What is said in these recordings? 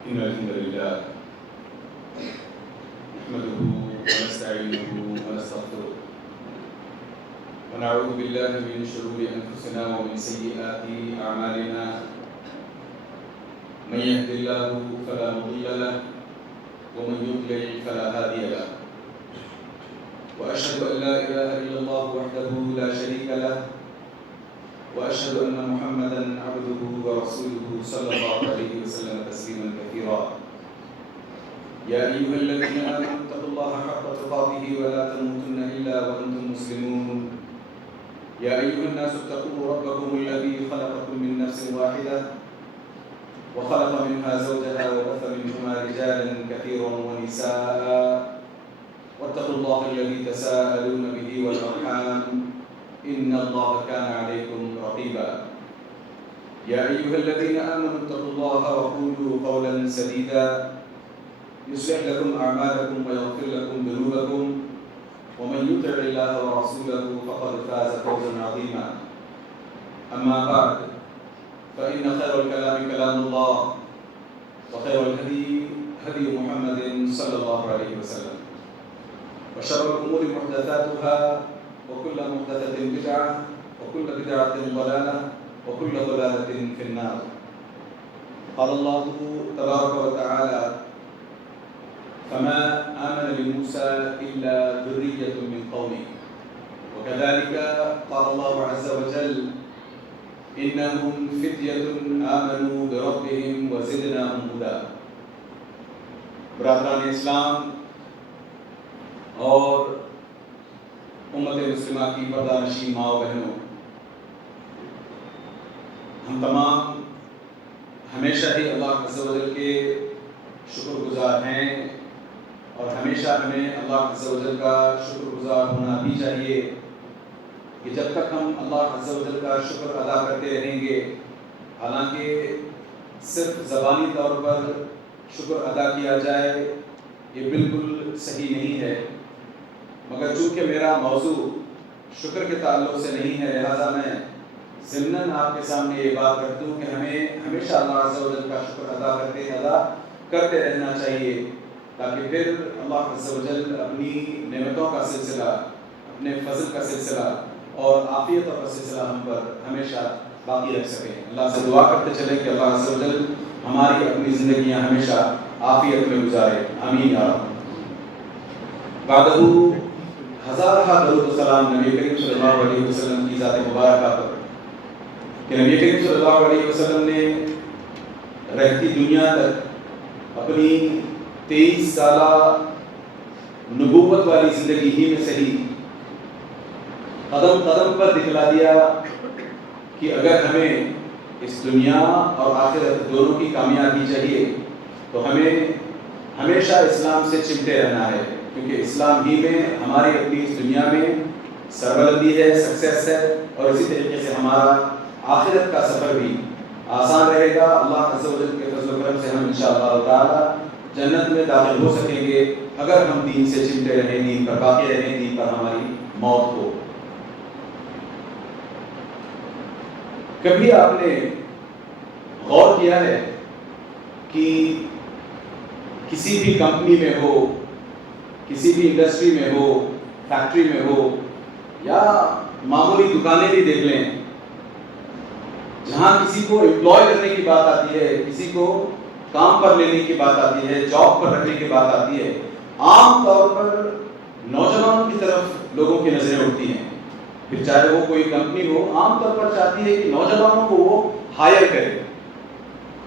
إن الحمد لله نحمده ونستعينه ونستغفره ونعوذ بالله من شرور أنفسنا ومن سيئات أعمالنا من يهد الله فلا مضل له ومن يضلل فلا هادي له وأشهد أن لا إله إلا الله وحده لا شريك له وأشهد أن محمدًا عبده ورسوله صلى الله عليه وسلم تسليمًا كثيرًا يا أيها الذين آمنوا اتقوا الله حق تقاته ولا تموتن إلا وأنتم مسلمون يا أيها الناس اتقوا ربكم الذي خلقكم من نفس واحدة وخلق منها زوجها وبث منهما رجالًا كثيرًا ونساء واتقوا الله الذي تساءلون به والأرحام إن الله كان عليكم رقيبا يا أيها الذين آمنوا اتقوا الله وقولوا قولا سديدا يصلح لكم أعمالكم ويغفر لكم ذنوبكم ومن يطع الله ورسوله فقد فاز فوزا عظيما أما بعد فإن خير الكلام كلام الله وخير الهدي هدي محمد صلى الله عليه وسلم وشر الأمور محدثاتها وكل محدثة بدعة وكل بدعة ضلالة وكل ضلالة في النار قال الله تبارك وتعالى فما آمن لموسى إلا ذرية من قومه وكذلك قال الله عز وجل إنهم فتية آمنوا بربهم وزدناهم هدى برادران اسلام اور امت مسلمہ کی پردہ نشین ماں و بہنوں، ہم تمام ہمیشہ ہی اللہ عز و جل کے شکر گزار ہیں اور ہمیشہ ہمیں اللہ عز و جل کا شکر گزار ہونا بھی چاہیے کہ جب تک ہم اللہ عز و جل کا شکر ادا کرتے رہیں گے، حالانکہ صرف زبانی طور پر شکر ادا کیا جائے یہ بالکل صحیح نہیں ہے، مگر چونکہ میرا موضوع شکر کے تعلق سے نہیں ہے لہٰذا میں ضمناً آپ کے سامنے یہ بات کرتا ہوں کہ ہمیں ہمیشہ اللہ عز و جل کا شکر ادا کرتے رہنا چاہیے تاکہ پھر اللہ عز و جل اپنی نعمتوں کا سلسلہ، اپنے فضل کا سلسلہ اور عافیتوں کا سلسلہ ہم پر ہمیشہ باقی رکھ سکیں۔ اللہ سے دعا کرتے چلیں کہ اللہ عز و جل ہماری اپنی زندگیاں ہمیشہ عافیت میں گزارے، آمین یا رب۔ بعدہ ہزارہ درود و سلام نبی کریم صلی اللہ علیہ وسلم کی ذات مبارکہ پر کہ نبی کریم صلی اللہ علیہ وسلم نے رہتی دنیا تک اپنی 23 سالہ نبوت والی زندگی ہی میں صحیح قدم قدم پر دکھلا دیا کہ اگر ہمیں اس دنیا اور آخرت دونوں کی کامیابی چاہیے تو ہمیں ہمیشہ اسلام سے چمٹے رہنا ہے، کیونکہ اسلام ہی میں ہماری اپنی اس دنیا میں سربلندی ہے، سکسیس ہے، اور اسی طریقے سے ہمارا آخرت کا سفر بھی آسان رہے گا۔ اللہ عز و جل کے فضل و کرم سے ہم انشاءاللہ تعالی جنت میں داخل ہو سکیں گے اگر ہم دین سے چمٹے رہیں، دین پر باقی رہیں، دین پر ہماری موت ہو۔ کبھی آپ نے غور کیا ہے کہ کسی بھی کمپنی میں ہو، کسی بھی انڈسٹری میں ہو، فیکٹری میں ہو، یا معمولی دکانیں بھی دیکھ لیں، جہاں کسی کو امپلوائے کرنے کی بات آتی ہے، کسی کو کام پر لینے کی بات آتی ہے، جاب پر رکھنے کی بات آتی ہے، عام طور پر نوجوانوں کی طرف لوگوں کی نظریں اٹھتی ہیں۔ پھر چاہے وہ کوئی کمپنی ہو، عام طور پر چاہتی ہے کہ نوجوانوں کو وہ ہائر کرے،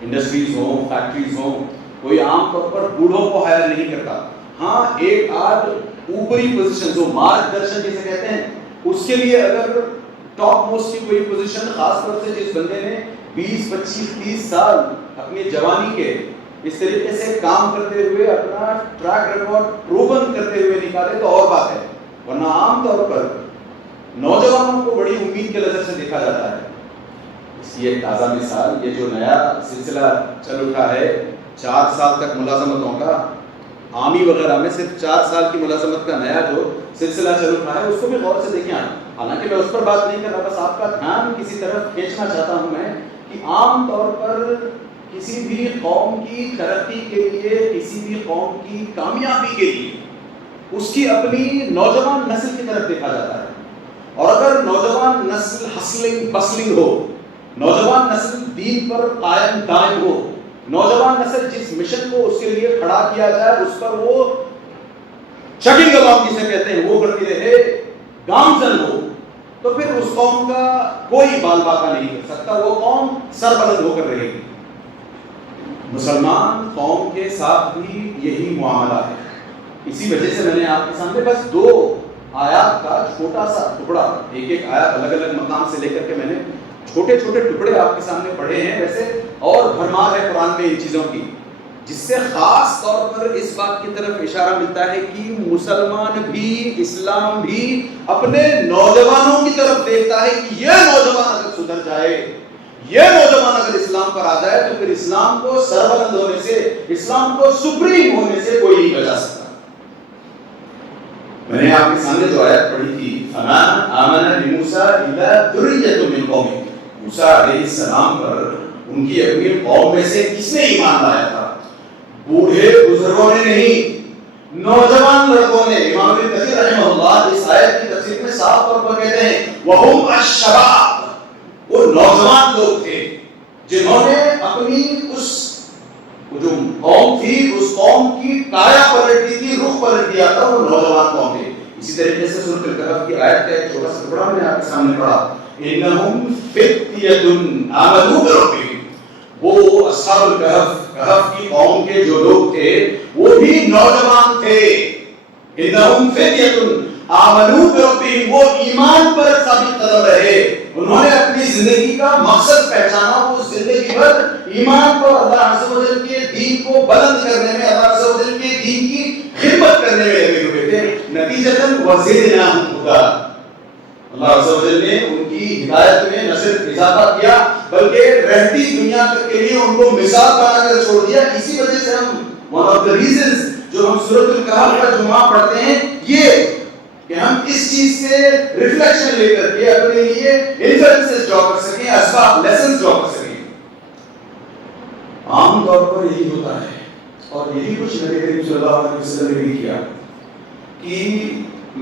انڈسٹریز ہوں، فیکٹریز ہوں، کوئی عام طور پر بوڑھوں کو ہائر نہیں کرتا۔ ہاں، ایک آدھ اوپری پوزیشن جو مارگ درشن جسے کہتے ہیں، اس کے لیے اگر ٹاپ موسٹ کی کوئی پوزیشن، خاص طور سے جس بندے نے 20 25 30 سال اپنی جوانی کے اس طریقے سے کام کرتے ہوئے اپنا ٹریک ریکارڈ پروون کرتے ہوئے نکالے تو اور بات ہے، ورنہ عام طور پر نوجوانوں کو بڑی امید کے نظر سے دیکھا جاتا ہے۔ اس کی ایک تازہ مثال، یہ جو نیا سلسلہ چل اٹھا ہے 4 سال تک ملازمتوں کا، آرمی وغیرہ میں صرف 4 سال کی ملازمت کا نیا جو سلسلہ چل رہا ہے، اس کو بھی غور سے دیکھیں۔ حالانکہ میں اس پر بات نہیں کر رہا، بس آپ کا دھیان کسی طرف کھینچنا چاہتا ہوں میں کہ عام طور پر کسی بھی قوم کی ترقی کے لیے، کسی بھی قوم کی کامیابی کے لیے اس کی اپنی نوجوان نسل کی طرف دیکھا جاتا ہے. اور اگر نوجوان نسل ہسلنگ بسلنگ ہو، نوجوان نسل دین پر قائم دائم ہو، نوجوان نسل جس مشن کو اس کے لیے کھڑا کیا جائے اس پر وہ چکنگ الانگ جسے کہتے ہیں وہ کرتی رہے، گامزن ہو، تو پھر اس قوم کا کوئی بال باقا نہیں کر سکتا، وہ قوم سربلند ہو کر رہے گی. مسلمان قوم کے ساتھ بھی یہی معاملہ ہے. اسی وجہ سے میں نے آپ کے سامنے بس 2 آیات کا چھوٹا سا ٹکڑا، ایک ایک آیات الگ الگ مقام سے لے کر کے میں نے چھوٹے چھوٹے ٹکڑے آپ کے سامنے پڑھے ہیں. ویسے اور بھرمار ہے قرآن میں ان چیزوں کی، جس سے خاص طور پر اس بات کی طرف اشارہ ملتا ہے کہ مسلمان بھی، اسلام بھی اپنے نوجوانوں کی طرف دیکھتا ہے کہ یہ نوجوان اگر سدھر جائے، یہ نوجوان اگر اسلام پر آ جائے تو پھر اسلام کو سربلند ہونے سے، اسلام کو سپریم ہونے سے کوئی نہیں بچا سکتا. میں نے آپ کے سامنے جو آیت پڑھی تھی، فَمَا آمَنَ لِمُوسَىٰ إِلَّا ذُرِّيَّةٌ مِّن قَوْمِهِ، موسیٰ علیہ السلام پر ان کی اپنی قوم میں سے کس نے ایمان لایا تھا؟ بوڑھے بزرگوں نے نہیں، نوجوان لڑکوں نے. امام ابن کثیر رحمہ اللہ اس آیت کی تفسیر میں صاف طور پر کہتے ہیں وَهُمْ الشَّبَابُ، وہ نوجوان لوگ تھے جنہوں نے اپنی اس جو قوم تھی اس قوم کی کایا پلٹ دی تھی، رخ پلٹ دیا تھا، وہ نوجوان قوم تھے. اسی طریقے سے سورۃ الکہف کی آیت کا ایک چھوٹا سا ٹکڑا میں نے آپ کے سامنے پڑھا، انہم فتیۃ آمنوا بربہم، وہ اصحاب الکہف، کہف کی قوم کے جو لوگ تھے وہ بھی نوجوان تھے. انہم فتیۃ آمنوا بربہم، وہ ایمان پر ثابت قدم رہے، انہوں نے اپنی زندگی کا مقصد پہچانا، وہ زندگی بھر ایمان پر اللہ عز و جل کے دین کو بلند کرنے میں، اللہ عز و جل کے دین کی خدمت کرنے میں لگے ہوئے تھے. نتیجتاً وزدناہم ہدی، اللہ عز و جل نے ان کی ہدایت میں نہ صرف اضافہ کیا بلکہ رہتی دنیا تک کے لیے ان کو مثال بنا کر چھوڑ دیا. اسی وجہ سے ہم one of the reasons جو ہم سورۃ الکہف کا جمعہ پڑھتے ہیں یہ کہ ہم اس چیز سے ریفلیکشن لے کر کے اپنے لیے انفرنسز ڈرا کر سکیں، اسباب لیسنز ڈرا کر سکیں. عام طور پر یہی ہوتا ہے اور یہی کچھ نبی کریم صلی اللہ علیہ وسلم نے بھی کیا کہ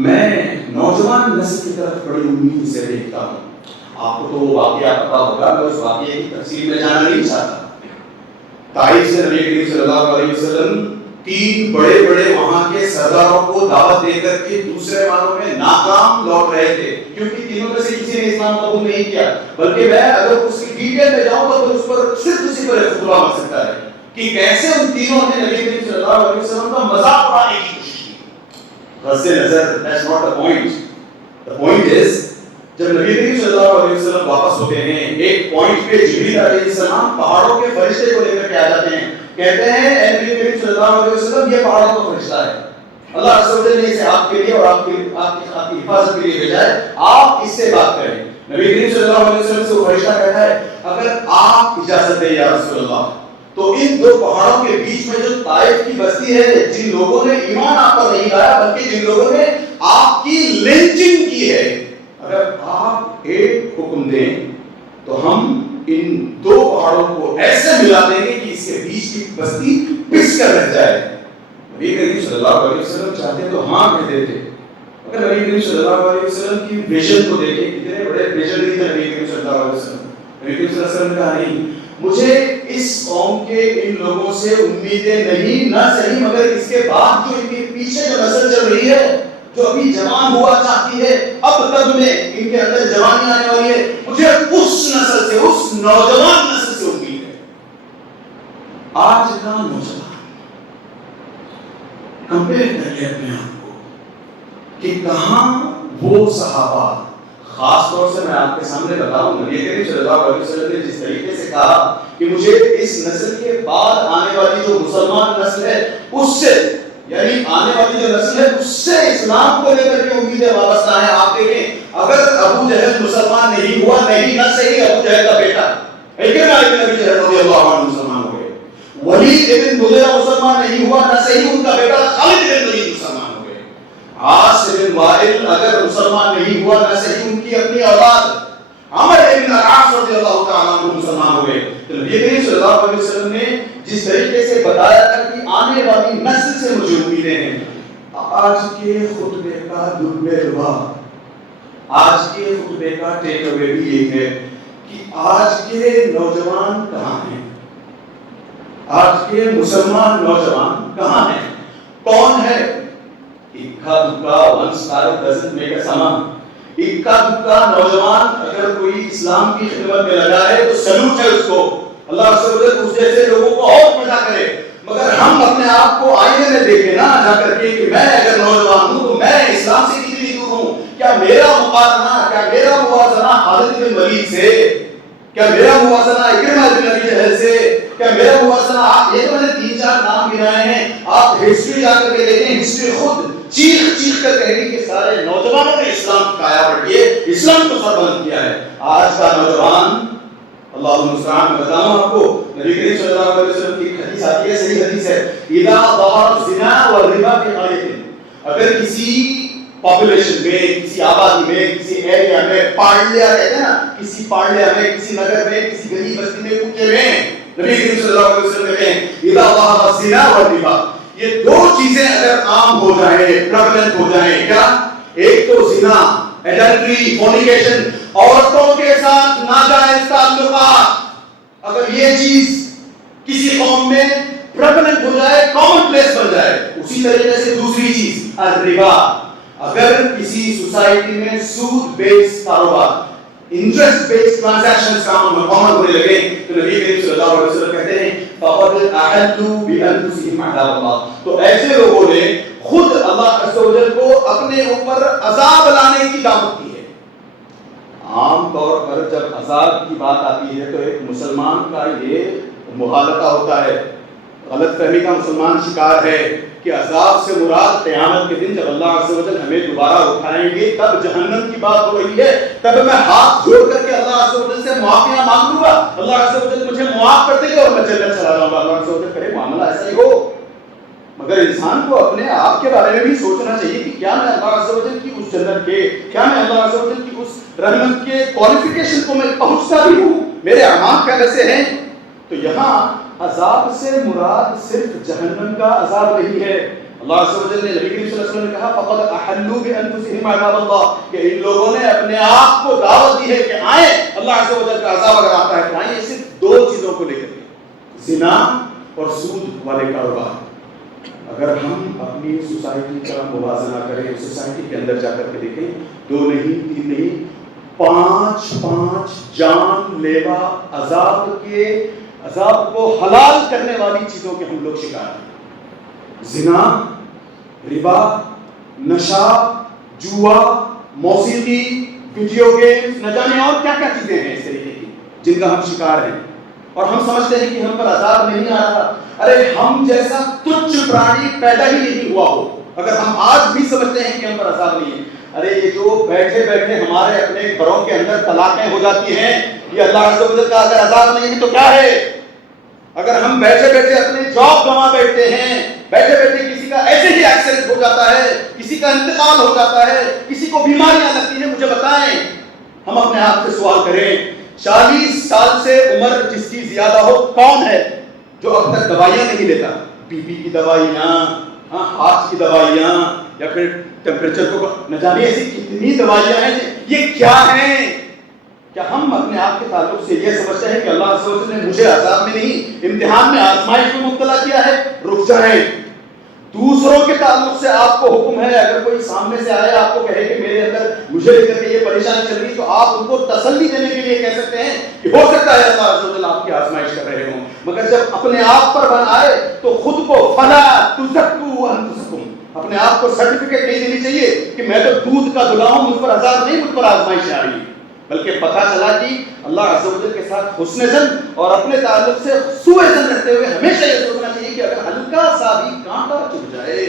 میں نوجوان نسل کی طرف بڑی امید سے دیکھتا ہوں. آپ کو تو وہ واقعہ پتا ہوگا، میں اس واقعے کی تفصیل میں جانا نہیں چاہتا. طائف سے نبی کریم صلی اللہ علیہ وسلم 3 بڑے بڑے وہاں کے سرداروں کو دعوت دے کر کے دوسرے مانوں میں ناکام لوٹ رہے تھے، کیونکہ تینوں میں سے کسی نے اسلام قبول نہیں کیا. بلکہ میں اگر اس کی ڈیٹیل میں جاؤں تو اس پر صرف اسی پر خطبہ بن سکتا ہے کہ کیسے ان تینوں نے نبی کریم صلی اللہ علیہ وسلم کا مذاق اڑانے کی کوشش کی. بس نظر that's not the point. The point is جب نبی کریم صلی اللہ علیہ وسلم واپس ہوتے ہیں ایک پوائنٹ پہ جبریل علیہ السلام پہاڑوں کے فرشتے کو لے کر کے آ جاتے ہیں، کہتے ہیں اے نبی کریم صلی اللہ علیہ وسلم یہ پہاڑوں کا فرشتہ ہے، اللہ عز و جل نے اسے آپ کے لیے اور آپ کی حفاظت کے لیے بھیجا ہے، آپ اس سے بات کریں. نبی کریم صلی اللہ علیہ وسلم سے وہ فرشتہ کہتا ہے اگر آپ اجازت دیں یا رسول اللہ تو ان 2 پہاڑوں کے بیچ میں جو طائف کی بستی ہے، جن لوگوں نے ایمان آپ پر نہیں لایا بلکہ جن لوگوں نے آپ کی لنچنگ کی ہے، اگر آپ ایک حکم دیں تو ہم ان 2 پہاڑوں کو ایسے ملا دیں گے کہ اس کے بیچ کی بستی پس کر رہ جائے. نبی کریم صلی اللہ علیہ وسلم چاہتے تو ہاں کہہ دیتے. اگر نبی کریم صلی اللہ علیہ وسلم کی ویژن کو دیکھیں، کتنے بڑے ویژنری تھے نبی کریم صلی اللہ علیہ وسلم. نبی کریم صلی اللہ علیہ وسلم نے کہا نہیں، مجھے اس قوم کے ان لوگوں سے امیدیں نہیں، نہ صحیح مگر اس کے بعد جو ان کے پیچھے جو نسل چل رہی ہے جو ابھی جوان ہوا چاہتی ہے، اب تک میں ان کے اندر جوانی آنے والی ہے، مجھے اس نسل سے، اس نوجوان نسل سے امید ہے. آج کا نوجوان کمپیئر کر لے اپنے آپ کو کہ کہاں وہ صحابہ، خاص طور سے میں آپ کے سامنے بتاؤں نبی کریم صلی اللہ علیہ وسلم نے جس طریقے سے کہا کہ مجھے اس نسل کے بعد آنے والی جو مسلمان نسل ہے اس سے، یعنی آنے والی جو نسل ہے اس سے اسلام کو لے کر کے امیدیں وابستہ ہیں. آپ دیکھیں اگر ابو جہل مسلمان نہیں ہوا، نہیں نہ صحیح ابو جہل کا بیٹا اکرمہ ابن ابی جہل رضی اللہ عنہ مسلمان ہو گئے، ولید ابن مغیرہ مسلمان نہیں ہوا، نہ صحیح ان کا بیٹا خالد ابن ولید مسلمان ہو گئے، عاص ابن وائل اگر مسلمان نہیں ہوا، نہ صحیح ان کی اپنی اولاد عمرو بن العاص رضی اللہ تعالیٰ عنہ مسلمان ہوئے. تو نبی کریم صلی اللہ علیہ وسلم نے جس طریقے سے بتایا تھا کہ آنے والی نسل سے مجھے امیدیں ہیں، آج کے خطبے کا آج کے خطبے کا ٹیک اوے بھی یہ ہے کہ آج کے نوجوان کہاں ہیں، آج کے مسلمان نوجوان کہاں ہیں، کون ہے؟ اکا دکا one star doesn't make a سمان. اکا دکا نوجوان اگر کوئی اسلام کی خدمت میں لگا ہے تو سلوٹ ہے اس کو، اللہ رسول اللہ اس جیسے لوگوں کو اور پیدا کرے. مگر ہم اپنے آپ کو آئینے میں دیکھیں نا جا کر کے کہ میں اگر نوجوان ہوں تو میں اسلام سے کتنی دور ہوں. کیا میرا مقارنہ، کیا میرا موازنہ خالد بن ولید سے، کیا میرا موازنہ اکرمہ بن ابی جہل سے، کیا میرا موازنہ آپ یہ تو میں نے 3-4 نام گنائے ہیں، آپ ہسٹری جا کر کے دیکھیں، ہسٹری خود چیخ چیخ کر کہے گی کہ سارے نوجوانوں نے اسلام کی کایا پلٹ ہے، اسلام کو سر بلند کیا ہے. آج کا نوجوان اللہ المستعان. میں بتاؤں آپ کو نبی کریم صلی اللہ علیہ وسلم کی ایک حدیث آتی ہے، صحیح حدیث ہے، اذا ظہر الزنا والربا فی قرية، اگر کسی پاپولیشن میں، کسی آبادی میں، کسی ایریا میں، پارلیا کہتے ہیں نا، کسی پارلیا میں، کسی نگر میں، کسی گلی بستی میں، کوچے میں، نبی کریم صلی اللہ علیہ وسلم کہتے ہیں اذا ظہر الزنا والربا، یہ دو چیزیں اگر عام ہو جائیں، پریویلنٹ ہو جائیں، کیا؟ ایک تو زنا، ایڈلٹری، فورنیکیشن، عورتوں کے ساتھ ناجائز تعلقات، اگر یہ چیز کسی قوم میں پریویلنٹ ہو جائے، کامن پلیس بن جائے. اسی طریقے سے دوسری چیز الربا، اگر کسی سوسائٹی میں سود بیس کاروبار، انٹرسٹ بیس ٹرانزیکشنز کامن ہونے لگے تو نبی کریم صلی اللہ علیہ وسلم کہتے ہیں فقد احلوا بانفسهم عذاب اللہ، تو ایسے لوگوں نے خود اللہ عز و جل کو اپنے اوپر عذاب لانے کی دعوت دی ہے. عام طور پر جب عذاب کی بات آتی ہے تو ایک مسلمان کا یہ مغالطہ ہوتا ہے، غلط فہمی کا مسلمان شکار ہے کہ عذاب سے مراد قیامت کے دن جب اللہ عز و جل ہمیں دوبارہ اٹھائیں گے تب جہنم کی بات ہو رہی ہے، تب میں ہاتھ جوڑ کر کے اللہ عز و جل سے معافیاں مانگ لوں گا، اللہ عز و جل مجھے معاف کر دے گا اور میں جنت چلا جاؤں گا. اللہ عز و جل کرے معاملہ ایسا ہی ہو. مگر انسان کو اپنے آپ کے بارے میں بھی سوچنا چاہیے کہ کیا میں اللہ عز و جل کی اس جنت کے، کیا میں اللہ عز و جل کی اس رحمت کے کوالیفیکیشن کو میں پہنچتا بھی ہوں، میرے اعمال کیا ویسے ہیں. تو یہاں عذاب سے مراد صرف جہنم کا عذاب نہیں ہے. اللہ عز و جل نے نبی کریم صلی اللہ علیہ وسلم نے کہا فقد احلوا بانفسهم عذاب اللہ، کہ ان لوگوں نے اپنے آپ کو دعوت دی ہے کہ آئیں اللہ عز و جل کا عذاب اگر آتا ہے تو آئیں صرف دو چیزوں کو لے کر کے، زنا اور سود والے کاروبار. اگر ہم اپنی سوسائٹی کا موازنہ کریں، سوسائٹی کے اندر جا کر کے دیکھیں، 2 نہیں 3 نہیں 5 جان لیوا عذاب کو حلال کرنے والی چیزوں کے ہم لوگ شکار ہیں. زنا، ربا، نشہ، جوا، موسیقی، ویڈیو گیمز، نہ جانے اور کیا کیا چیزیں ہیں اس طریقے کی جن کا ہم شکار ہیں. اور ہم سمجھتے ہیں کہ ہم پر عذاب نہیں آ رہا. ارے ہم جیسا تچھ پرانی پیدا ہی نہیں ہوا ہو اگر ہم آج بھی سمجھتے ہیں کہ ہم پر عذاب نہیں ہے. ارے یہ جو بیٹھے بیٹھے ہمارے اپنے گھروں کے اندر طلاقیں ہو جاتی ہیں، یہ اللہ عز و جل کا اگر عذاب نہیں ہے تو کیا ہے؟ اگر ہم بیٹھے بیٹھے اپنے جاب گنوا بیٹھتے ہیں، بیٹھے بیٹھے کسی کا ایسے ہی ایکسیڈنٹ ہو جاتا ہے، کسی کا انتقال ہو جاتا ہے، کسی کو بیماریاں لگتی ہیں، مجھے بتائیں، ہم اپنے آپ سے سوال کریں 40 سال سے عمر جس کی زیادہ ہو کون ہے جو اب تک دوائیاں نہیں لیتا؟ بی پی کی دوائیاں، ہارٹ کی دوائیاں، یا پھر ٹیمپریچر کو نہ جانے ایسی کتنی دوائیاں ہیں. یہ کیا ہیں؟ کیا ہم اپنے آپ کے تعلق سے یہ سمجھتے ہیں کہ اللہ عز و جل نے مجھے عذاب میں نہیں، امتحان میں، آزمائش میں مبتلا کیا ہے؟ رک جائیں. دوسروں کے تعلق سے آپ کو حکم ہے، اگر کوئی سامنے سے آئے آپ کو کہے کہ میرے اندر مجھے لے کر کے یہ پریشانی چل رہی، تو آپ ان کو تسلی دینے کے لیے کہہ سکتے ہیں کہ ہو سکتا ہے اللہ عز و جل آپ کی آزمائش کر رہے ہوں. مگر جب اپنے آپ پر بن آئے تو خود کو فلا تزکوا انفسکم، اپنے آپ کو سرٹیفکیٹ نہیں دینی چاہیے کہ میں تو دودھ کا دھلا ہوں، مجھ پر عذاب نہیں، مجھ پر آزمائش آ رہی ہے. بلکہ پتہ چلا کہ اللہ عز و جل کے ساتھ حسن ظن اور اپنے تعلق سے سوء ظن رکھتے ہوئے ہمیشہ یہ سوچنا چاہیے کہ اگر ہلکا سا بھی کانٹا چبھ جائے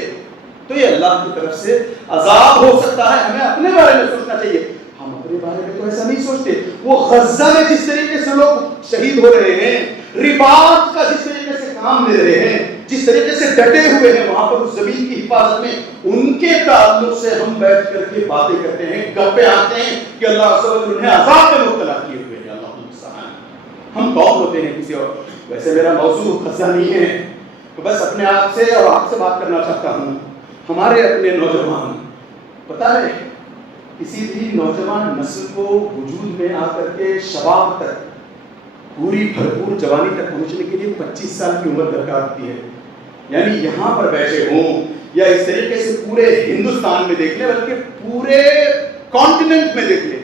تو یہ اللہ کی طرف سے عذاب ہو سکتا ہے. ہمیں اپنے بارے میں سوچنا چاہیے. ہم اپنے بارے میں تو ایسا نہیں سوچتے. وہ غزہ میں جس طریقے سے لوگ شہید ہو رہے ہیں، رباط کا جس طریقے سے کام لے رہے ہیں، جس طریقے سے ڈٹے ہوئے ہیں وہاں پر اس زمین کی حفاظت میں، ان کے تعلق سے ہم بیٹھ کر کے باتیں کرتے ہیں، گپے آتے ہیں کہ اللہ عز و جل انہیں عذاب میں مبتلا کیے ہوئے ہیں. اللہ المستعان. ہم کون ہوتے ہیں کسی اور؟ ویسے میرا موضوع خزہ نہیں ہے، تو بس اپنے آپ سے اور آپ سے بات کرنا چاہتا ہوں. ہمارے اپنے نوجوان، پتہ ہے کسی بھی نوجوان نسل کو وجود میں آ کر کے شباب تک، پوری بھرپور جوانی تک پہنچنے کے لیے 25 سال کی عمر درکار ہوتی ہے. یعنی یہاں پر بیٹھے ہوں یا اس طریقے سے پورے ہندوستان میں دیکھ لیں، بلکہ پورے کانٹیننٹ میں دیکھ لیں،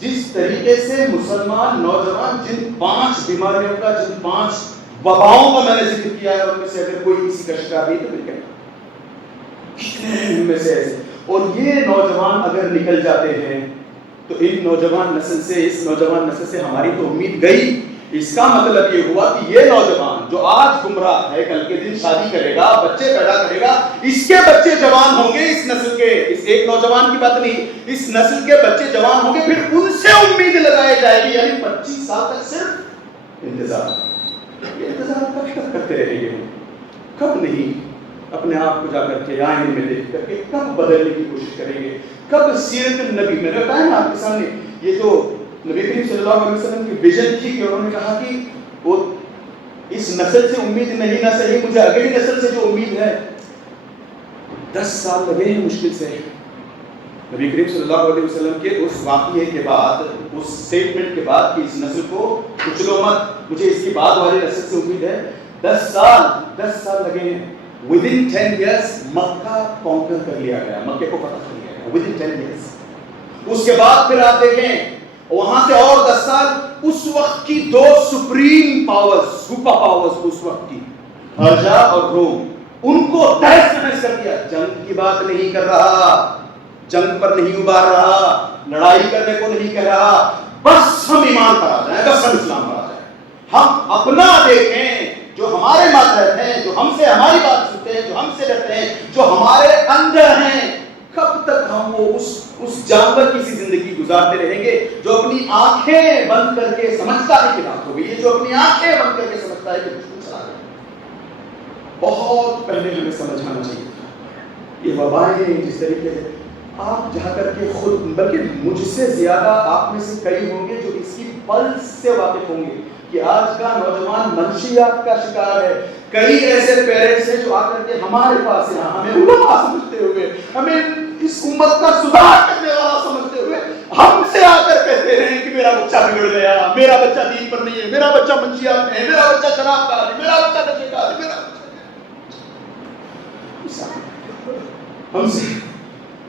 جس طریقے سے مسلمان نوجوان جن 5 بیماریوں کا، جن 5 وباؤں کا میں نے ذکر کیا ہے، ان میں سے اگر کوئی کسی کا شکار نہیں تو پھر کہنا کتنے ہیں ان میں سے ایسے. اور یہ نوجوان اگر نکل جاتے ہیں تو ان نوجوان نسل سے، اس نوجوان نسل سے ہماری تو امید گئی. اس کا مطلب یہ ہوا کہ یہ نوجوان جو آج گمراہ ہے، کل کے دن شادی کرے گا، بچے پیدا کرے گا، اس کے بچے جوان ہوں گے، اس نسل کے، اس ایک نوجوان کی بات نہیں، اس نسل کے بچے جوان ہوں گے، پھر ان سے امید لگائی جائے گی. یعنی 25 سال تک صرف انتظار. یہ انتظار کب تک کرتے رہیں گے؟ کب نہیں اپنے آپ کو جا کر کے آئینے میں دیکھ کر کے کب بدلنے کی کوشش کریں گے؟ کب سیرت النبی میں بتایا نا آپ کے سامنے، یہ جو نبی کریم صلی اللہ علیہ وسلم کی ویژن تھی کہ انہوں نے کہا کہ وہ اس نسل سے امید نہیں نہ صحیح، مجھے اگلی نسل سے جو امید ہے. 10 سال لگے ہیں مشکل سے نبی کریم صلی اللہ علیہ وسلم کے اس واقعے کے بعد، اس سٹیٹمنٹ کے بعد کہ اس نسل کو کچلو مت، مجھے اس کی بعد والی نسل سے امید ہے. 10 سال لگے ہیں. Within 10 years مکہ کانکر کر لیا گیا، مکے کو فتح کر لیا گیا within 10 years. اس کے بعد پھر آپ دیکھیں وہاں سے اور 10 سال، اس وقت کی 2 سپریم پاورز، سپر پاورز اس وقت کی، پرشا اور روم، ان کو تہس نہس کر دیا. جنگ کی بات نہیں کر رہا، جنگ پر نہیں ابھار رہا، لڑائی کرنے کو نہیں کہہ رہا، بس ہم ایمان پر آ جائیں، بس ہم اسلام پر آ جائیں، ہم اپنا دیکھیں. جو ہمارے ماتحت ہیں، جو ہم سے ہماری بات سنتے ہیں، جو ہم سے ڈرتے ہیں، جو ہمارے اندر ہیں، کب تک ہم وہ اس جانور کی سی زندگی گزارتے رہیں گے جو اپنی آنکھیں بند کر کے سمجھتا ہے کہ رات ہو گئی ہے، جو اپنی آنکھیں بند کر کے سمجھتا ہے کہ دشمن چلا گیا. بہت پہلے ہمیں سمجھانا چاہیے تھا. یہ وبائیں جس طریقے سے آپ جا کر کے خود، بلکہ مجھ سے زیادہ آپ میں سے کئی ہوں گے جو اس کی پلس سے واقف ہوں گے کہ آج کا نوجوان منشیات کا شکار ہے. کئی ایسے پیرنٹس ہیں جو آ کر کے ہمارے پاس یہاں ہمیں علماء سمجھتے ہوئے، ہمیں اس امت کا سدھار کرنے والا سمجھتے ہوئے ہم سے آ کر کہتے ہیں کہ میرا بچہ بگڑ گیا، میرا بچہ دین پر نہیں ہے، میرا بچہ منشیات میں ہے، میرا بچہ شراب کا ہے، میرا بچہ نشے کا ہے، میرا ہم سے،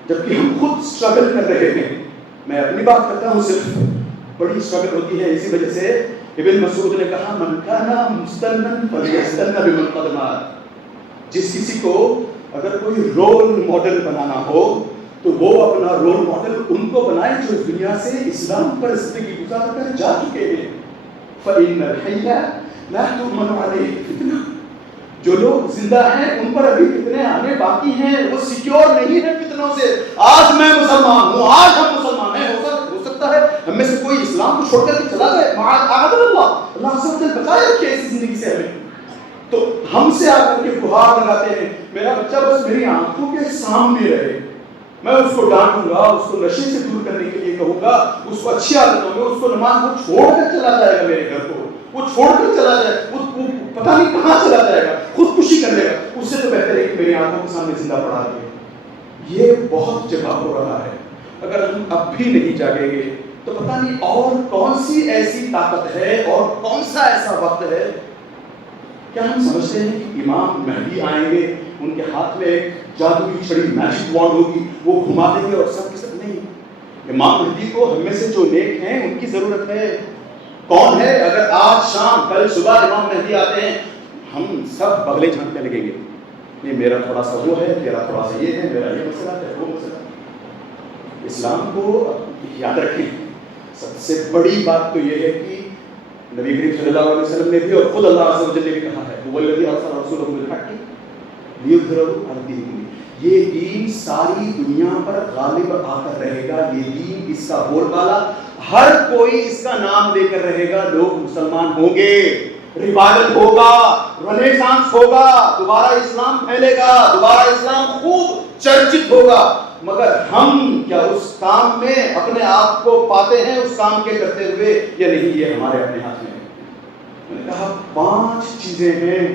جبکہ ہم خود اسٹرگل کر رہے ہیں. میں اپنی بات کرتا ہوں، صرف بڑی اسٹرگل ہوتی ہے. اسی وجہ سے ابن مسعود نے کہا من کانا مستنن فلیستن بمن قد مات. جس کسی کو اگر کوئی رول ماڈل بنانا ہو تو وہ اپنا رول ماڈل ان کو بنائے جو دنیا سے اسلام پر زندگی گزار کر جا چکے ہیں. فإن الحي لا تؤمن عليه فتنہ. جو لوگ زندہ ہیں ان پر ابھی فتنے آنے باقی ہیں، وہ سیکیور نہیں ہیں فتنوں سے. آج میں مسلمان ہوں، آج ہم مسلمان ہیں، ہو سکتا ہے ہم میں سے کوئی اسلام کو چھوڑ کر کے چلا جائے، معاذ اللہ عز و جل بچائے رکھے ایسی زندگی سے ہمیں. تو ہم سے آ کر کے گہار لگاتے ہیں میرا بچہ بس میری آنکھوں کے سامنے رہے، میں اس کو ڈانٹوں گا، اس کو نشے سے دور کرنے کے لیے کہوں گا، اس کو اچھی عادتوں میں، اس کو نماز کو چھوڑ کر چلا جائے گا میرے گھر کو، وہ چھوڑ کر چلا جائے، وہ پتہ نہیں کہاں چلا جائے گا، خودکشی کر لے گا، اس سے تو بہتر ہے کہ میری آنکھوں کے سامنے زندہ پڑا دے. یہ بہت جگہ ہو رہا ہے. اگر ہم اب بھی نہیں جاگیں گے تو پتہ نہیں اور کون سی ایسی طاقت ہے اور کون سا ایسا وقت ہے. کیا ہم سمجھتے ہیں کہ امام مہدی آئیں گے، ان کے ہاتھ میں ایک جادوئی چھڑی میجک وانڈ ہوگی، وہ گھما دیں گے اور سب کے سب نہیں. امام مہدی کو ہم میں سے جو نیک ہیں ان کی ضرورت ہے. کون ہے؟ اگر آج شام کل صبح امام مہدی آتے ہیں ہم سب بغلیں جھانکنے لگیں گے، یہ میرا تھوڑا سا وہ ہے، میرا تھوڑا سا یہ ہے، میرا یہ مسئلہ ہے، وہ مسئلہ. اسلام کو یاد رکھیں، سب سے بڑی بات تو یہ ہے کہ نبی کریم صلی اللہ علیہ وسلم نے بھی اور خود اللہ عز و جل نے بھی کہا ہے وَالَّذِي أَرْسَلَ رَسُولَهُ بِالْحَقِّ لِيُظْهِرَهُ عَلَى الدِّينِ كُلِّهِ. یہ دین ساری دنیا پر غالب آ کر رہے گا. یہ دین، اس کا بول بالا ہر کوئی اس کا نام لے کر رہے گا. لوگ مسلمان ہوں گے ریوائول ہوگا, رنیسانس ہوگا, دوبارہ اسلام پھیلے گا, دوبارہ اسلام خوب چرچت ہوگا, مگر ہم کیا اس کام میں اپنے آپ کو پاتے ہیں اس کام کے کرتے ہوئے یا نہیں, یہ ہمارے اپنے ہاتھ میں ہے. میں نے کہا 5 چیزیں ہیں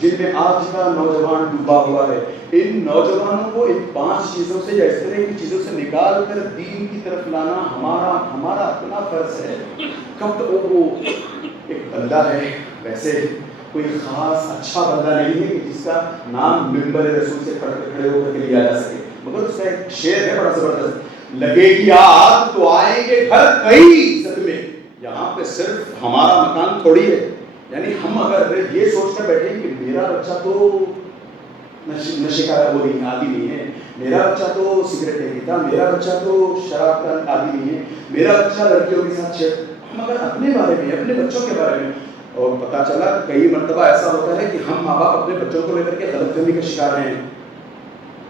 جن میں آج کا نوجوان ڈوبا ہوا ہے. ان نوجوانوں کو ان 5 چیزوں سے یا اس طرح کی چیزوں سے نکال کر دین کی طرف لانا ہمارا اپنا فرض ہے. کب تو وہ ایک بندہ ہے, ویسے کوئی خاص اچھا بندہ نہیں ہے کہ جس کا نام منبر رسول سے کھڑے ہو کر کے لیا جا سکے, مگر اس کا ایک شعر ہے بڑا زبردست, لگے گی آگ تو آئیں گے گھر کئی صدمے, یہاں پہ صرف ہمارا مکان تھوڑی ہے. یعنی ہم اگر یہ سوچ کر بیٹھیں کہ میرا بچہ تو نشے کا وہ نہیں عادی نہیں ہے, میرا بچہ تو سگریٹ نہیں پیتا, میرا بچہ تو شراب کا عادی نہیں ہے, میرا بچہ لڑکیوں کے ساتھ ہم اگر اپنے بارے میں اپنے بچوں کے بارے میں, اور پتہ چلا کئی مرتبہ ایسا ہوتا ہے کہ ہم ماں باپ اپنے بچوں کو لے کر کے غلط فہمی کا شکار ہیں.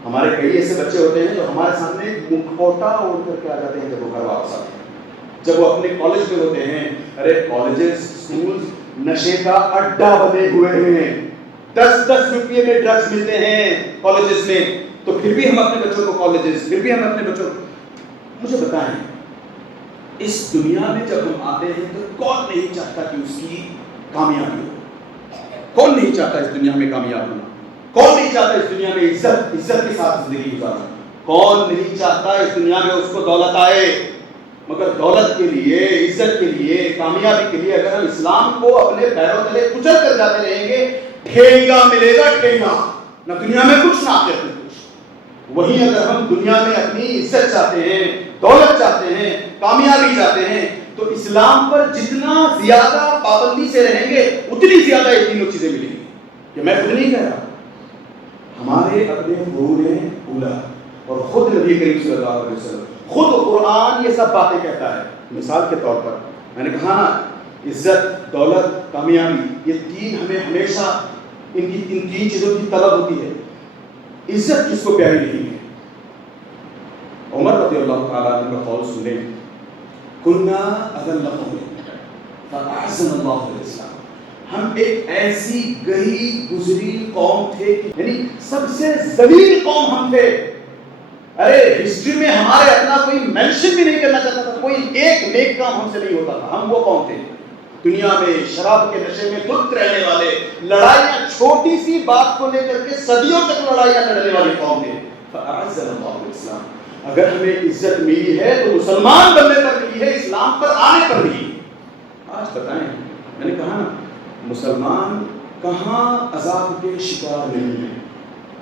ہمارے کئی ایسے بچے ہوتے ہیں جو ہمارے سامنے مکھوٹا اوڑھ کر کے آ جاتے ہیں جب وہ گھر واپس آتے ہیں, جب وہ اپنے کالج میں ہوتے ہیں. ارے کالجز اسکولز نشے کا اڈا بنے ہوئے ہیں, 10-10 روپئے میں ڈرگس ملتے ہیں کالجز میں, تو پھر بھی ہم اپنے بچوں کو کالجز, پھر بھی ہم اپنے بچوں کو, مجھے بتائیں اس دنیا میں جب ہم آتے ہیں تو کون نہیں چاہتا کہ اس کی کامیابی ہو؟ کون نہیں چاہتا اس دنیا میں کامیاب ہونا؟ کون نہیں چاہتا اس دنیا میں عزت کے ساتھ زندگی گزارنا؟ کون نہیں چاہتا اس دنیا میں اس کو دولت آئے؟ مگر دولت کے لیے, عزت کے لیے, کامیابی کے لیے اگر ہم اسلام کو اپنے پیروں تلے کچل کر جاتے رہیں گے, ٹھیکا ملے گا ٹھیکا, نہ دنیا میں کچھ نہ آخرت میں کچھ. وہیں اگر ہم دنیا میں اپنی عزت چاہتے ہیں, دولت چاہتے ہیں, کامیابی چاہتے ہیں, تو اسلام پر جتنا زیادہ پابندی سے رہیں گے اتنی زیادہ یہ تینوں چیزیں ملیں گی. کہ میں خود نہیں کہہ رہا, ہمارے اپنے گرو نے بولا, اور خود نبی کریم صلی اللہ علیہ وسلم, خود قرآن یہ سب باتیں کہتا ہے. مثال کے طور پر میں نے کہا نا, عزت, دولت, کامیابی, یہ 3 ہمیں ہمیشہ ان 3 چیزوں کی طلب ہوتی ہے. عزت کس کو پیاری نہیں ہے؟ عمر رضی اللہ تعالیٰ عنہ کا قول سن لیں, کنا اذل قوم فاعزنا اللہ الاسلام, ہم ایک ایسی گئی گزری قوم تھے, یعنی سب سے ذلیل قوم ہم تھے. ارے ہسٹری میں ہمارے اپنا کوئی مینشن بھی نہیں کرنا چاہتا تھا, کوئی ایک نیک کام ہم سے نہیں ہوتا تھا. ہم وہ قوم تھے دنیا میں شراب کے نشے میں لپت رہنے والے, لڑائیاں چھوٹی سی بات کو لے کر کے صدیوں تک لڑائیاں لڑنے والی قوم تھے. فاعزنا اللہ الاسلام, اگر ہمیں عزت ملی ہے تو مسلمان بننے پر ملی ہے, اسلام پر آنے پر نہیں. آج بتائیں, میں نے کہا نا مسلمان کہاں عذاب کے شکار نہیں ہیں,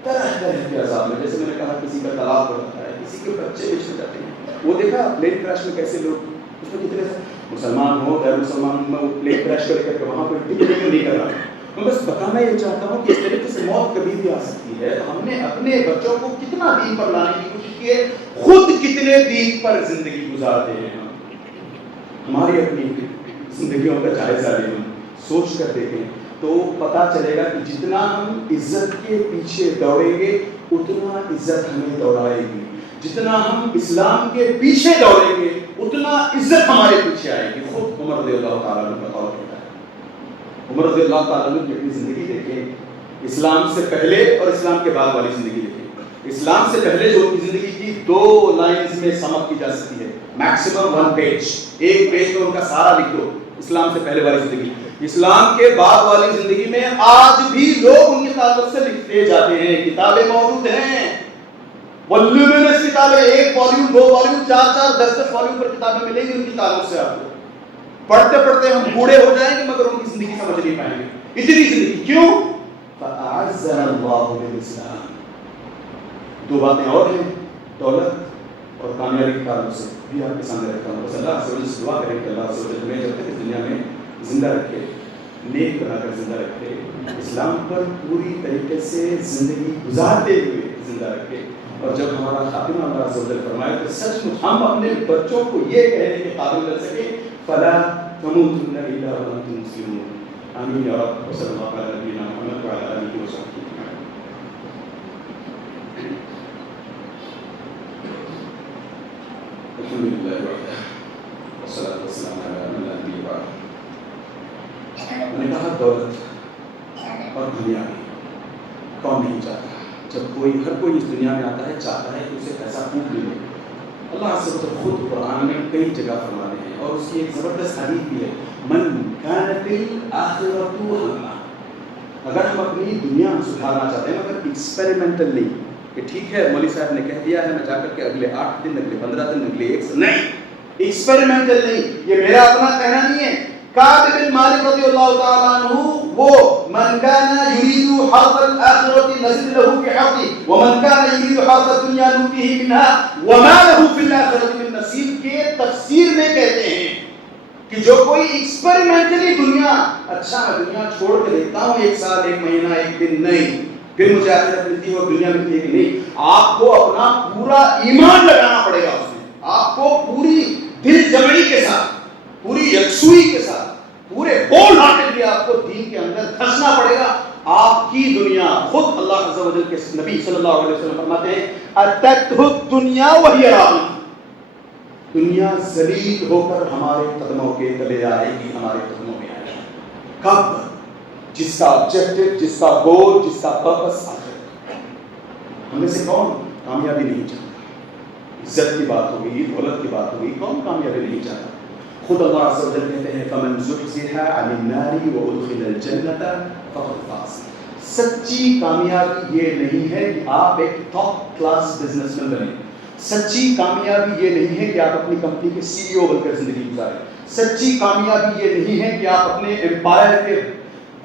طرح طرح کے عذاب میں. جیسے میں نے کہا کسی کا طلاق ہو جاتا ہے, کسی کے بچے بچھڑ جاتے ہیں. وہ دیکھا پلین کریش میں کیسے لوگ, اس میں کتنے مسلمان ہو غیر مسلمان میں وہ پلین کریش کر کے وہاں کوئی ٹکٹ نہیں کر رہا. میں بس بتانا یہ چاہتا ہوں کہ اس طریقے سے موت کبھی بھی آ سکتی ہے. ہم نے اپنے بچوں کو کتنا دین پر لانے کی کوشش کی ہے, خود کتنے دین پر زندگی گزارتے ہیں. ہماری اپنی زندگیوں کا جائزہ لیں, سوچ کر دیکھیں تو پتہ چلے گا کہ جتنا ہم عزت کے پیچھے دوڑیں گے اتنا عزت ہمیں دوڑائے گی. جتنا ہم اسلام کے پیچھے دوڑیں گے اتنا عزت ہمارے پیچھے آئے گی. خود عمر رضی اللہ تعالیٰ عنہ کا قول کہتا ہے. عمر رضی اللہ تعالیٰ عنہ کی اپنی زندگی دیکھیں, اسلام سے پہلے اور اسلام کے بعد والی زندگی دیکھیں. اسلام سے پہلے جو زندگی کی 2 لائنز میں سم اپ کی جا سکتی ہے, میکسیمم 1 پیج, ایک پیج میں ان کا سارا لکھ دو. اسلام سے پہلے والی زندگی. اسلام کے بعد والی زندگی میں آج بھی لوگ ان کی تعلق سے لکھتے جاتے ہیں, کتابیں موجود ہیں, والیوم میں کتابیں, 1 والیوم 2 والیوم 4 10 والیوم پر کتابیں ملیں گی ان کی تعلق سے. آپ کو پڑھتے پڑھتے ہم بوڑھے ہو جائیں گے مگر ان کی زندگی سمجھ نہیں پائیں گے. اتنی زندگی کیوں؟ فاعزنا اللہ بالاسلام. 2 باتیں اور ہیں, دولت اور کامیابی کے تعلق سے بھی آپ کے سامنے رکھتا ہوں. بس اللہ سے دعا کریں کہ اللہ سے ہمیں جب تک اس دنیا میں زندہ رکھے, نیک بنا کر زندہ رکھے, اسلام پر پوری طریقے سے زندگی گزارتے ہوئے زندہ رکھے. اور جب ہمارا خاتمہ اللہ عز و جل فرمائے تو سچ مچ ہم اپنے بچوں کو یہ کہنے کے قابل کر سکیں, فلا تموتن الا وانتم مسلمون. آمین یا رب. صلی اللہ علیہ نبینا محمد وعلی آلہ وصحبہ. الحمدللہ والصلاۃ والسلام علی من لا نبی بعدہ. میں نے کہا نہیں چاہتا. جب ہر کوئی اس دنیا میں آتا ہے چاہتا ہے کہ اسے پیسہ خوب ملے. اللہ عز و جل خود قرآن میں کئی جگہ فرماتے ہیں اور اس کی ایک زبردست حدیث بھی ہے, من کانت الآخرۃ ہمہ. اگر ہم اپنی دنیا سدھارنا چاہتے ہیں مگر ایکسپیریمنٹل نہیں کہ ٹھیک ہے مولوی صاحب نے کہہ دیا ہے میں جا کر کے اگلے 8 دن اگلے 15 دن اگلے 1 سال, نہیں, ایکسپیریمنٹل نہیں, یہ میرا اپنا کہنا نہیں ہے. کعب بن مالک رضی اللہ تعالیٰ عنہ وہ من کان یرید حرث الآخرۃ نزد له في حرثه ومن کان یرید حرث الدنیا نؤتہ منها وما له في الآخرۃ من نصیب کے تفسیر میں کہتے ہیں کہ جو کوئی ایکسپیریمنٹلی دنیا, اچھا میں دنیا چھوڑ کے دیکھتا ہوں 1 سال 1 مہینہ 1 دن, نہیں, پھر مجھے آخرت ملتی ہے اور دنیا ملتی ہے کہ نہیں, آپ کو اپنا پورا ایمان لگانا پڑے گا اس میں, آپ کو پوری دل جمعی کے ساتھ, پوری یکسوئی کے ساتھ, پورے ہول ہارٹیڈلی آپ کو دین کے اندر دھسنا پڑے گا. آپ کی دنیا خود اللہ عز و جل کے نبی صلی اللہ علیہ وسلم فرماتے ہیں اتتہ الدنیا وہی راغمہ, دنیا ذلیل ہو کر ہمارے قدموں کے تلے آئے گی, ہمارے قدموں میں آئے گی. کب؟ جس کا آبجیکٹو, جس کا گول, جس کا پرپس آخر. ہم میں سے کون کامیابی نہیں چاہتا؟ عزت کی بات ہوگی, دولت کی بات ہوگی, کون کامیابی نہیں چاہتا؟ خود اللہ عز و جل کہتے ہیں فَمَنْ زُحْزِحَ عَنِ النَّارِ وَأُدْخِلَ الْجَنَّةَ فَقَدْ فَازَ. سچی کامیابی یہ نہیں ہے کہ آپ ایک ٹاپ کلاس بزنس مین بنیں. سچی کامیابی یہ نہیں ہے کہ آپ اپنی کمپنی کے سی ای او بن کر زندگی گزاریں. سچی کامیابی یہ نہیں ہے کہ آپ اپنے امپائر کے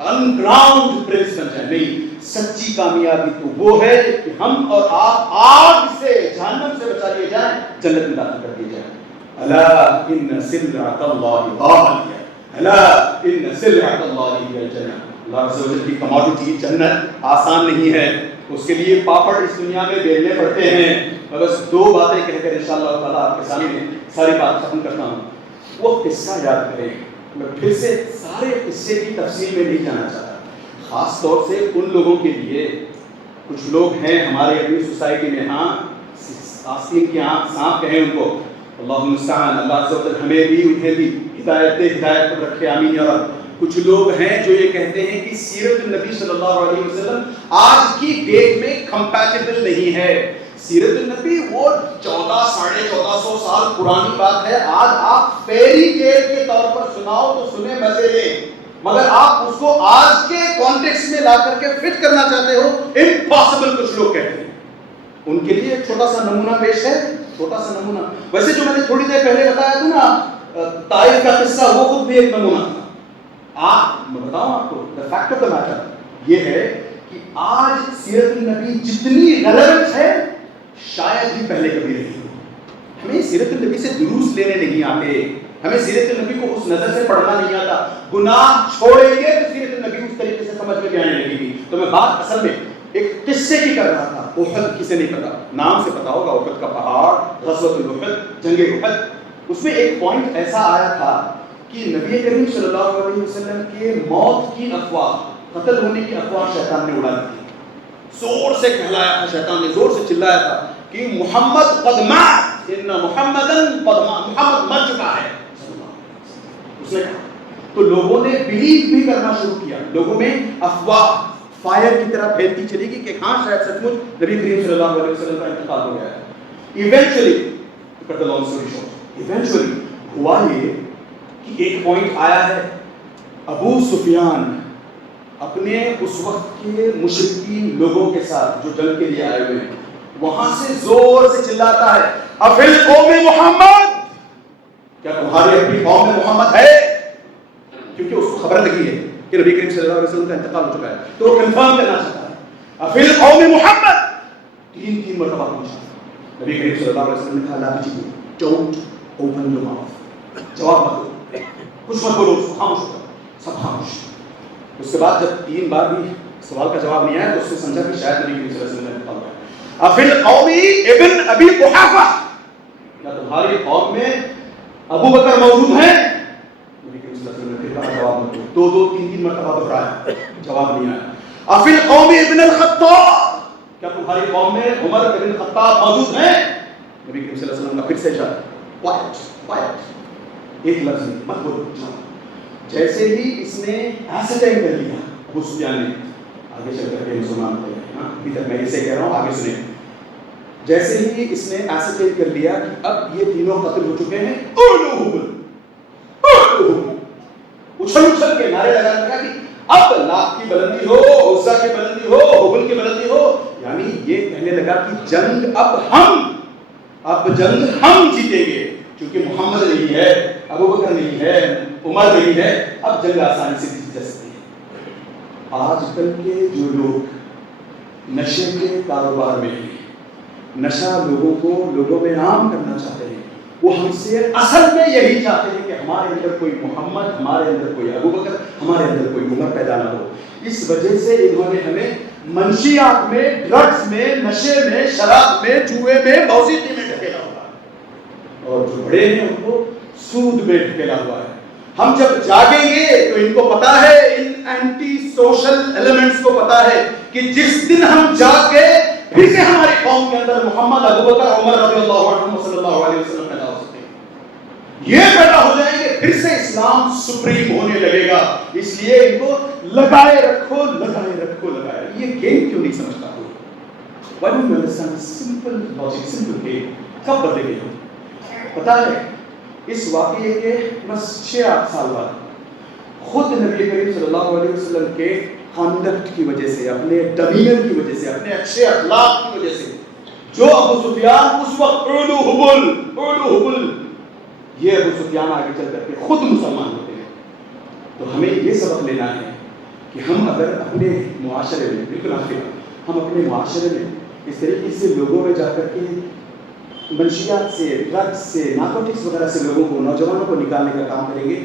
ان گراؤنڈ پرنس بن جائیں. نہیں, سچی کامیابی تو وہ ہے کہ ہم اور آپ آگ سے, جہنم سے بچا لیے جائیں, جنت میں داخل کر دیے جائیں. الا ان سلعۃ اللہ غالیہ, الا ان سلعۃ اللہ ہی الجنہ. اللہ عز و جل کی کموڈٹی جنت آسان نہیں ہے, اس کے لیے پاپڑ اس دنیا میں بیلنے پڑتے ہیں. بس 2 باتیں کہہ کر انشاءاللہ تعالیٰ آپ کے سامنے ساری بات ختم کرتا ہوں. وہ قصہ یاد کریں, میں پھر سے سارے قصے کی تفصیل میں نہیں جانا چاہتا, خاص طور سے ان لوگوں کے لیے, کچھ لوگ ہیں ہمارے اپنی سوسائٹی میں, ہاں آستین کی آنکھ سانپ کہیں ان کو, اللہ المستعان, اللہ عز و جل ہمیں بھی انہیں بھی ہدایت پر رکھے, آمین یا رب. کچھ لوگ ہیں جو یہ کہتے ہیں کہ سیرت النبی صلی اللہ علیہ وسلم آج کی ڈیٹ میں کمپیٹیبل نہیں ہے. سیرت النبی وہ 1400 سال پرانی بات ہے. آج آپ فیری ٹیل کے طور پر سناؤ تو سنے, مزے لیں, مگر آپ اس کو آج کے کانٹیکسٹ میں لا کر کے فٹ کرنا چاہتے ہو, امپاسبل. کچھ لوگ کہتے ہیں. ان کے لیے ایک چھوٹا سا نمونہ پیش ہے, چھوٹا سا نمونہ. ویسے جو میں نے تھوڑی دیر پہلے بتایا تھا نا طائف کا قصہ, وہ خود بھی ایک نمونہ تھا. میں بتاؤں آپ کو, the fact of the matter یہ ہے کہ آج سیرت النبی جتنی ریلیونٹ ہے شاید ہی پہلے کبھی نہیں. ہمیں سیرت النبی سے دروس لینے نہیں آتے, ہمیں سیرت النبی کو اس نظر سے پڑھنا نہیں آتا. گناہ چھوڑیں گے تو سیرت النبی اس طریقے سے سمجھ میں بھی آنے لگے گی. تو میں بات اصل میں ایک قصے کی کر رہا تھا. احد کسے نہیں پتا, نام سے پتا ہوگا, احد کا پہاڑ, غزوۃ الاحد, جنگ احد. اس میں ایک پوائنٹ ایسا آیا تھا کہ نبی کریم صلی اللہ علیہ وسلم کے موت کی افواہ, قتل ہونے کی افواہ شیطان نے اڑا دی. زور سے کہلایا تھا, شیطان نے زور سے چلایا تھا کہ محمد قد مات, ان محمدن قد مات, محمد مر چکا ہے. اس نے کہا تو لوگوں نے بلیو بھی کرنا شروع کیا. لوگوں میں افواہ فائر کی طرح پھیلتی چلی گئی کہ ہاں شاید سچ مچ نبی کریم صلی اللہ علیہ وسلم کا انتقال ہو گیا ہے. ایونچولی ہوا یہ کہ ایک پوائنٹ آیا ہے, ابو سفیان اپنے اس وقت کے مشرکین لوگوں کے ساتھ جو جنگ کے لیے آئے ہوئے ہیں, وہاں سے زور سے چلاتا ہے افی القوم محمد, کیا تمہاری اپنی قوم میں محمد ہے؟ کیونکہ اس کو خبر لگی ہے کہ نبی کریم صلی اللہ علیہ وسلم کا انتقال ہو چکا ہے, تو وہ کنفرم کرنا چاہتا ہے افی القوم محمد. 3 مرتبہ پوچھا. نبی کریم صلی اللہ علیہ وسلم نے کہا لا تجیبوا, ڈونٹ اوپن یور ماؤتھ, جواب مت دو, کچھ مت بولو, خاموش ہو, سب خاموش. اس کے بعد جب 3 بار بھی سوال کا جواب نہیں آیا تو اس نے سمجھا کہ شاید نبی کریم صلی اللہ علیہ وسلم نے انتقال ہوا ہے. افی القوم ابن ابی قحافہ, کیا تمہاری قوم میں ابو بکر موجود ہیں؟ نبی کریم صلی اللہ علیہ وسلم نے کہا جواب مت دو. 2-3 مرتبہ دہرایا, جواب نہیں آیا. افی القوم ابن الخطاب, کیا تمہاری قوم میں عمر ابن خطاب موجود ہیں؟ نبی کریم صلی اللہ علیہ وسلم کا پھر سے اشارہ, کوائٹ, ایک لفظ نہیں, مت بولو. جیسے ہی اس نے ایسرٹائن کر لیا ابو سفیان نے, آگے چل کر کے مسلمان ہو گئے. ہاں ابھی تک میں اسے کہہ رہا ہوں، آگے سنیں. جیسے ہی اس نے ایسرٹین کر لیا کہ اب یہ تینوں قتل ہو چکے ہیں، اچھل اچھل کے نعرے لگانے لگا کہ اب لات کی بلندی ہو، عزا کی بلندی ہو، حبل کی بلندی ہو. یعنی یہ کہنے لگا کہ جنگ اب جنگ ہم جیتیں گے، کیونکہ محمد نہیں ہے، ابوبکر نہیں ہے، عمر نہیں ہے، اب جنگ آسانی سے جیت جا سکتی ہے. آج کل کے جو لوگ نشے کے کاروبار میں ہیں، نشہ لوگوں میں عام کرنا چاہتے ہیں، وہ ہم سے اصل میں یہی چاہتے ہیں کہ ہمارے اندر کوئی محمد، ہمارے اندر کوئی ابوبکر، ہمارے اندر کوئی عمر پیدا نہ ہو. اس وجہ سے انہوں نے ہمیں منشیات میں، ڈرگز میں، نشے میں، شراب میں، جوئے میں، موسیقی میں ڈھکیلا ہوا ہے، اور جو بڑے ہیں ان کو سود میں ڈھکیلا ہوا ہے. ہم جب جاگیں گے تو ان کو پتا ہے، ان اینٹی سوشل ایلیمنٹس کو پتا ہے کہ جس دن ہم جاگ گئے پھر سے ہماری قوم کے اندر محمد، ابوبکر، عمر رضی اللہ عنہ صلی اللہ علیہ وسلم پیدا ہو سکتے ہیں، یہ پیدا ہو جائیں گے، پھر سے اسلام سپریم ہونے لگے گا. اس لیے ان کو لگائے رکھو. یہ گیم کیوں نہیں سمجھتا ہو؟ Why don't you understand simple logic, simple game؟ کب بدلے گے ہم؟ پتا ہے اس واقعے کے بس 6-8 سال بعد خود نبی کریم صلی اللہ علیہ وسلم کے کانڈکٹ کی وجہ سے، اپنے ڈمینر کی وجہ سے، اپنے اچھے اخلاق کی وجہ سے، جو ابو سفیان اس وقت اولو حبل، یہ ابو سفیان آگے چل کر کے خود مسلمان ہوتے ہیں. تو ہمیں یہ سبق لینا ہے کہ ہم اگر اپنے معاشرے میں، بالکل آخر ہم اپنے معاشرے میں اس طریقے سے لوگوں میں جا کر کے منشیات سے، ڈرگس سے، نارکوٹکس وغیرہ سے لوگوں کو، نوجوانوں کو نکالنے کا کام کریں گے،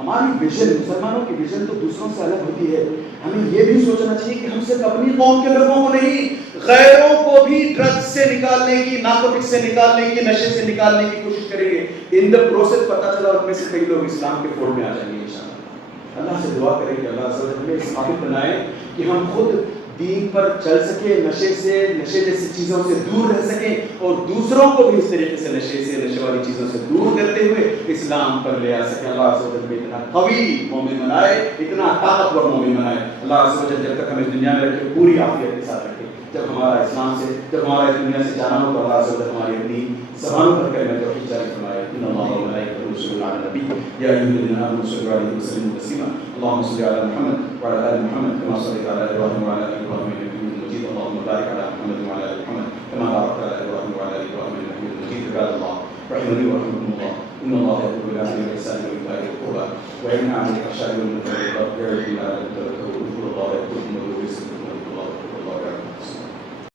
ہماری ویژن، مسلمانوں کی ویژن تو دوسروں سے الگ ہوتی ہے. ہمیں یہ بھی سوچنا چاہیے کہ ہم صرف اپنی قوم کے لوگوں کو نہیں، غیروں کو بھی ڈرگس سے نکالنے کی، نارکوٹکس سے نکالنے کی، نشے سے نکالنے کی کوشش کریں گے. ان دا پروسیس پتہ چلا ان میں سے کئی لوگ اسلام کے فوج میں آ جائیں گے انشاءاللہ. اللہ سے دعا کریں کہ اللہ عز و جل ہمیں اس قابل بنائے کہ ہم خود دین پر چل سکیں، نشے جیسی چیزوں سے دور رہ سکیں، اور دوسروں کو بھی اس طریقے سے نشے والی چیزوں سے دور کرتے ہوئے اسلام پر لے آ سکیں. اللہ عز و جل ہمیں اتنا قوی مومن بنائے، اتنا طاقتور مومن بنائے. اللہ عز و جل جب تک ہمیں دنیا میں رکھے، پوری عافیت کے ساتھ رکھے. جب ہمارا اسلام سے، جب ہمارا اس دنیا سے جانا ہو تو اللہ عز و جل ہماری اپنی زبانوں پر کلمہ توحید جاری فرمائے. ان اللہ و ملائکتہ یصلون علی النبی یا ایھا الذین آمنوا صلوا علیہ وسلموا تسلیما. اللهم صل علی محمد وعلی آل محمد کما صلیت علی ابراہیم وعلی آل ابراہیم انک حمید مجید. اللهم بارک علی محمد وعلی آل محمد کما بارکت علی ابراہیم وعلی آل ابراہیم انک حمید مجید. عباد اللہ رحمني ورحمكم الله، ان الله يأمر بالعدل والإحسان وإيتاء ذي القربى وينهى عن الفحشاء والمنكر والبغي والعظيم لعلكم تذكرون. اذكروا الله يذكركم وادعوه يستجب